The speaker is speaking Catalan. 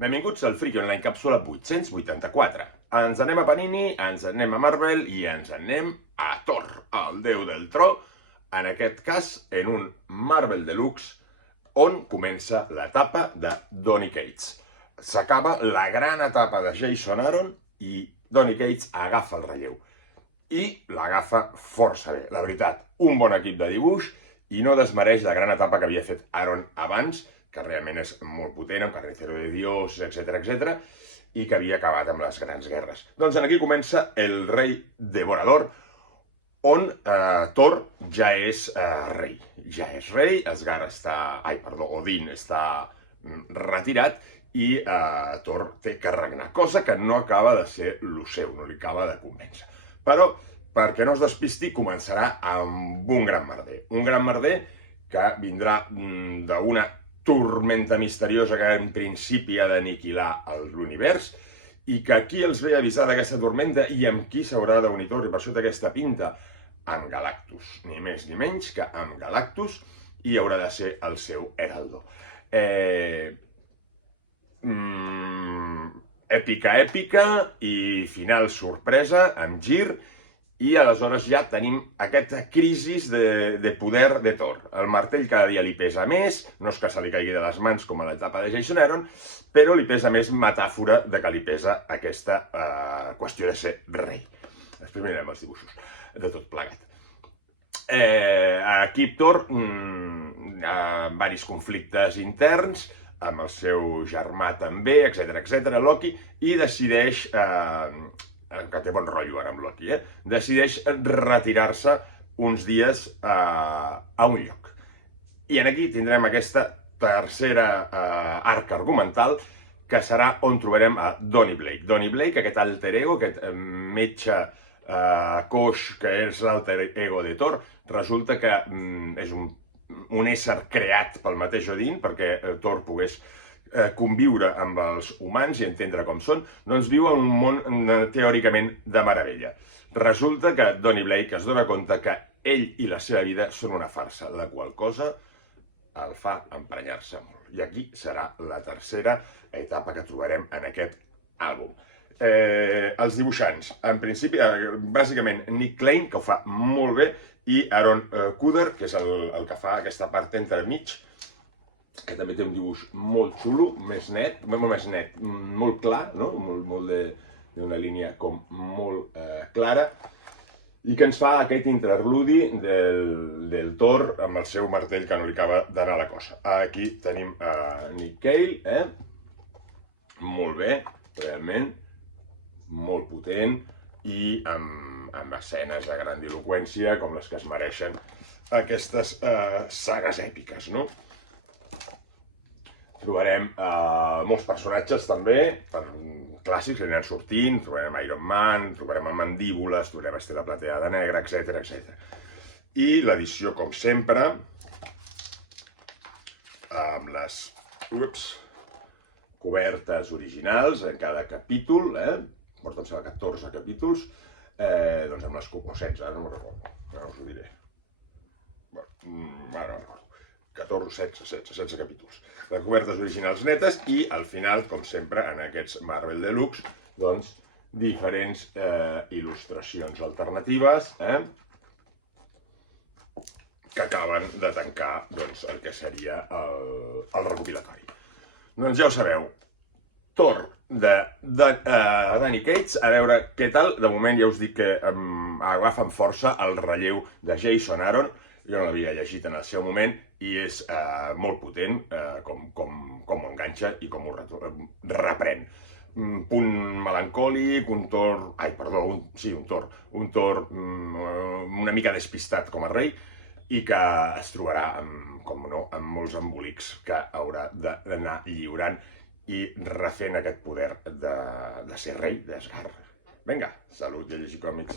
Benvinguts al Friki Online càpsula 884. Ens anem a Panini, ens anem a Marvel i ens anem a Thor, el déu del tro, en aquest cas en un Marvel Deluxe on comença l'etapa de Donny Cates. S'acaba la gran etapa de Jason Aaron i Donny Cates agafa el relleu. I l'agafa força bé, la veritat, un bon equip de dibuix i no desmereix la gran etapa que havia fet Aaron abans, que realment és molt potent, amb Carnicero de Dios, etc, i que havia acabat amb les grans guerres. Doncs aquí comença el rei Devorador, on Thor ja és rei. Ja és rei, Odin està retirat i Thor té que regnar, cosa que no acaba de ser lo seu, no li acaba de convèncer. Però, perquè no es despisti, començarà amb un gran merder. Un gran merder que vindrà d'una tormenta misteriosa que en principi ha d'aniquilar l'univers i que aquí els ve avisar d'aquesta tormenta i amb qui s'haurà d'unir Thor, i per això té aquesta pinta, amb Galactus, ni més ni menys que amb Galactus, i haurà de ser el seu heraldo. Èpica i final sorpresa amb gir, i aleshores ja tenim aquesta crisi de poder de Thor. El martell cada dia li pesa més, no és que se li caigui de les mans com a l'etapa de Jason Aaron, però li pesa més metàfora de que li pesa aquesta qüestió de ser rei. Després mirarem els dibuixos de tot plegat. Equip Thor, varis conflictes interns, amb el seu germà també, etc, Loki, i decideix, que té bon rotllo ara amb Loki, decideix retirar-se uns dies a un lloc. I aquí tindrem aquesta tercera arc argumental, que serà on trobarem a Donny Blake. Donny Blake, aquest alter ego, aquest metge coix que és l'alter ego de Thor, resulta que és un ésser creat pel mateix Odin perquè Thor pogués conviure amb els humans i entendre com són, doncs viu en un món teòricament de meravella. Resulta que Donny Blake es dona compte que ell i la seva vida són una farsa, la qual cosa el fa emprenyar-se molt. I aquí serà la tercera etapa que trobarem en aquest àlbum. Els dibuixants, en principi, bàsicament Nick Klein, que ho fa molt bé, i Aaron Kuder, que és el que fa aquesta part entremig, que també té un dibuix molt xulo, més net, molt clar, no? D'una línia com molt clara, i que ens fa aquest interludi del Thor amb el seu martell que no li acaba d'anar la cosa. Aquí tenim Nick Cale, molt bé, realment, molt potent, i amb escenes de grandiloqüència com les que es mereixen aquestes sagues èpiques, no? Trobarem molts personatges també, clàssics que aniran sortint, trobarem Iron Man, trobarem el Mandíbules, trobarem Estela Plateada Negra, etc. I l'edició, com sempre, amb les cobertes originals en cada capítol, porten 14 capítols, doncs amb les o 16, ara no me'n recordo, ara us ho diré. Ara no recordo. 16 capítols. Les cobertes originals netes i, al final, com sempre, en aquests Marvel Deluxe, doncs, diferents il·lustracions alternatives que acaben de tancar el que seria el recopilatori. Doncs ja ho sabeu, Thor de Donny Cates, a veure què tal. De moment ja us dic que agafa amb força el relleu de Jason Aaron. Jo no l'havia llegit en el seu moment i és molt potent com ho enganxa i com ho reprèn. Un punt melancòlic, un Thor una mica despistat com a rei i que es trobarà, com no, amb molts embolics que haurà d'anar lliurant i refent aquest poder de ser rei d'Asgard. Vinga, salut i a llegir còmics.